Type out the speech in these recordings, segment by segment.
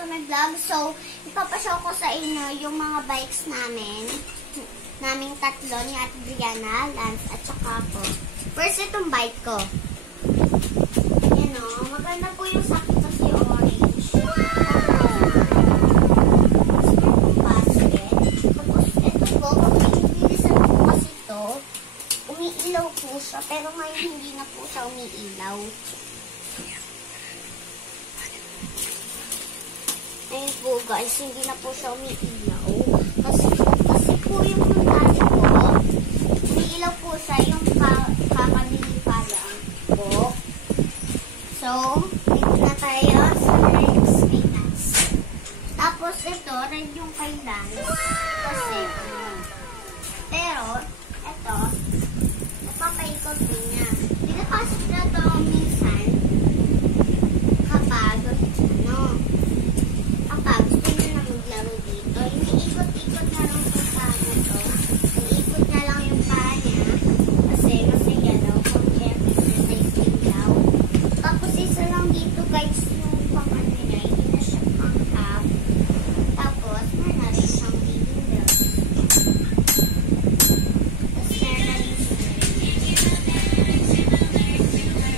susunod vlog. So, ipapashow ko sa inyo yung mga bikes naming tatlo ni Ate Brianna, Lance, at saka ako. First, itong bike ko. Yan o, maganda po yung sakit kasi orange. Tapos, ito po, kung nililisan po kasi ito, umiilaw po siya, pero ngayon hindi na po siya umiilaw. Ayun po guys, hindi na po siya umiilaw. Kasi po yung dati po, umiilaw po siya yung kakabili pa lang po. So, dito na tayo sa next maintenance. Tapos ito, red yung kay Lance. Kasi, pero, ito, napapaikot din niya. Pinapasok na ito minsan kapag, kapag gusto niya na maglaro dito. Iniikot-ikot na lang yung paa na ito. Iniikot na lang yung paa niya. Kasi masaya daw kung exercise din daw. Tapos isa lang dito guys yung pang-ano niya. Hindi na siya pang-up. Tapos meron na rin siyang leading belt. Tapos meron na rin siya.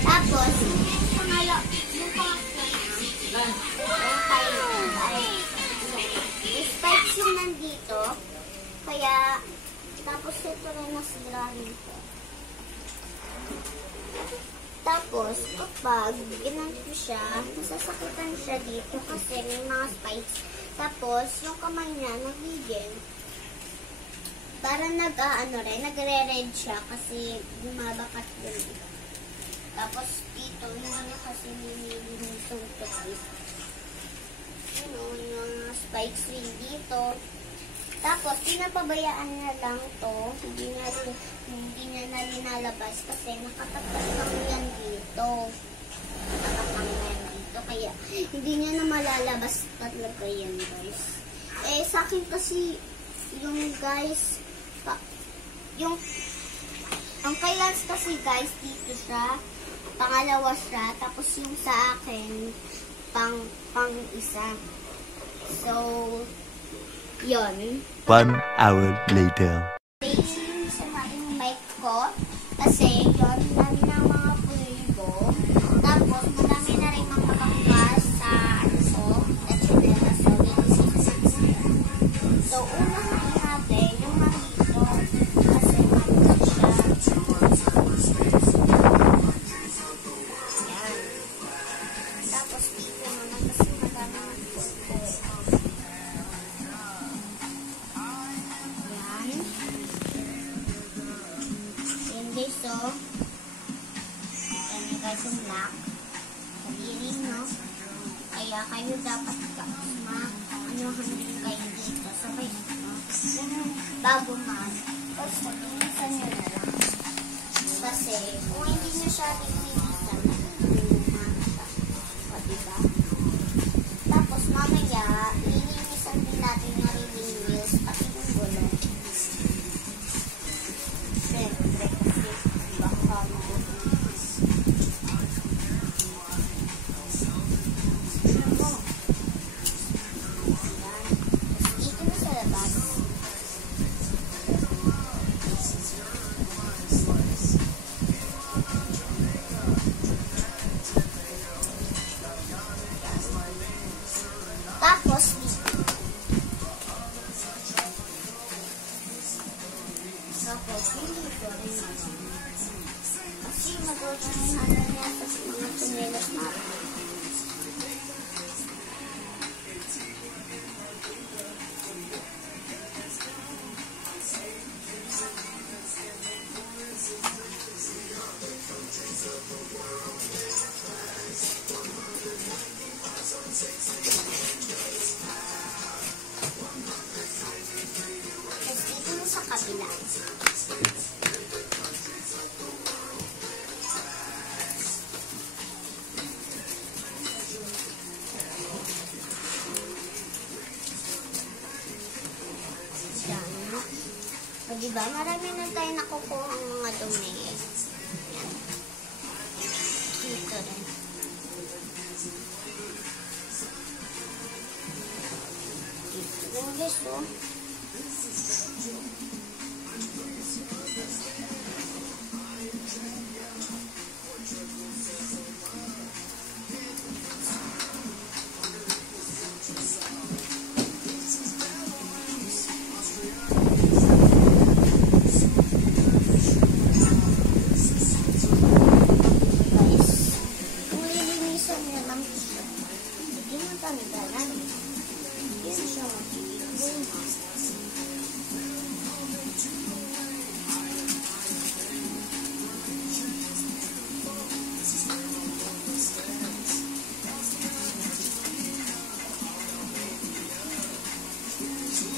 Tapos yung pangalo, yung spikes yung nandito. Kaya, tapos ito rin nasira dito. Tapos, kapag ginanto siya, nasasakitan siya dito kasi may mga spikes. Tapos, yung kamay niya, nagiging. Parang nagre-red siya kasi bumabakat yun. Tapos, dito, hindi niya kasi nililinisong tubig. Yung mga spikes rin dito. Tapos, pinapabayaan niya lang to. Hindi niya na linalabas kasi nakatapat lang yan dito. Nakatapat yan dito. Kaya, hindi niya na malalabas talaga yan, guys. Eh, sa akin kasi, yung guys, ang kay Lance kasi, guys, dito siya. Pangalawa siya. Tapos, yung sa akin, pang isa. So, yon. 1 hour later. Yung sa aking bike ko, kasi yon, dami na mga pulbo. Tapos, madami na rin mga banggas sa at sinera. So, unahin natin yung nandito. Kasi nandito siya. Yan. Tapos, dito naman kasi madami ng pulbo. So, kami guys yung lock. Sabihin, no? Kaya kayo dapat ano-ano din kayo dito. Sabay, no? Bago tapos maglinisan nyo na lang. Kasi, kung hindi nyo siya linisan, o, diba? Tapos, mamaya, linisan din natin yung ribbon wheels, pati yung gulong. Siyempre, kasi, dito na sa labas. Tapos dito. Tapos dito rin. Kasi magagawa na niya sa mga tunelas natin. Tapos dito na sa kabila. O, diba? Marami na tayo nakukuha ng mga dumi. Yan. Dito rin. guys, oh.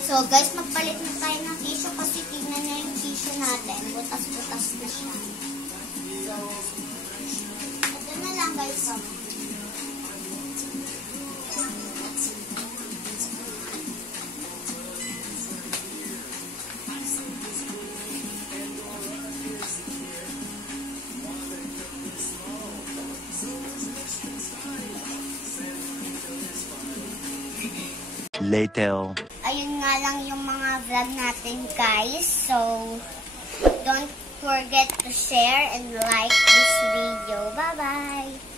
So guys, magpalit na tayo ng tissue kasi tignan nyo yung tissue natin. Butas-butas na siya. So, ito na lang guys. Later. Ayun nga lang yung mga vlog natin guys. So, don't forget to share and like this video. Bye-bye!